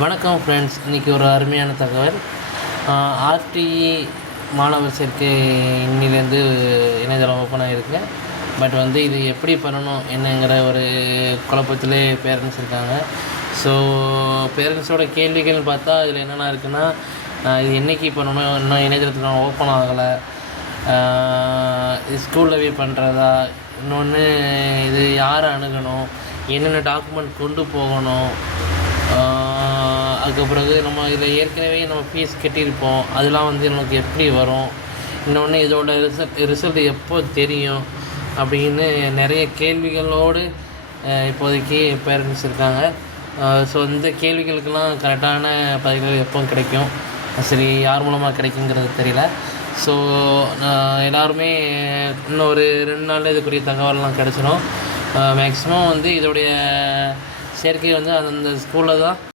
வணக்கம் ஃப்ரெண்ட்ஸ். இன்றைக்கி ஒரு அருமையான தகவல். ஆர்டிஇ மாணவர் சேர்க்கை இன்னிலேருந்து இணையதளம் ஓப்பன் ஆகிருக்கு. பட் இது எப்படி பண்ணணும் என்னங்கிற ஒரு குழப்பத்திலே பேரண்ட்ஸ் இருக்காங்க. ஸோ பேரண்ட்ஸோட கேள்விகள்னு பார்த்தா இதில் என்னென்ன இருக்குன்னா, இது என்றைக்கு பண்ணணும், இன்னும் இணையதளத்தில் ஓப்பன் ஆகலை, இது ஸ்கூலில் போய் பண்ணுறதா, இன்னொன்று இது யாரை அணுகணும், என்னென்ன டாக்குமெண்ட் கொண்டு போகணும், அதுக்கு பிறகு நம்ம இதில் ஏற்கனவே நம்ம ஃபீஸ் கட்டியிருப்போம், அதெல்லாம் நமக்கு எப்படி வரும், இன்னொன்று இதோட ரிசல்ட் எப்போ தெரியும் அப்படின்னு நிறைய கேள்விகளோடு இப்போதைக்கு பேரண்ட்ஸ் இருக்காங்க. ஸோ இந்த கேள்விகளுக்கெல்லாம் கரெக்டான பதில்கள் எப்போ கிடைக்கும், சரி யார் மூலமாக கிடைக்குங்கிறது தெரியல. ஸோ எல்லாருமே இன்னும் ஒரு 2 நாளில் இதுக்குரிய தகவல்லாம் கிடச்சிடும். மேக்ஸிமம் இதோடைய சேர்க்கை அந்தந்த ஸ்கூலில் தான்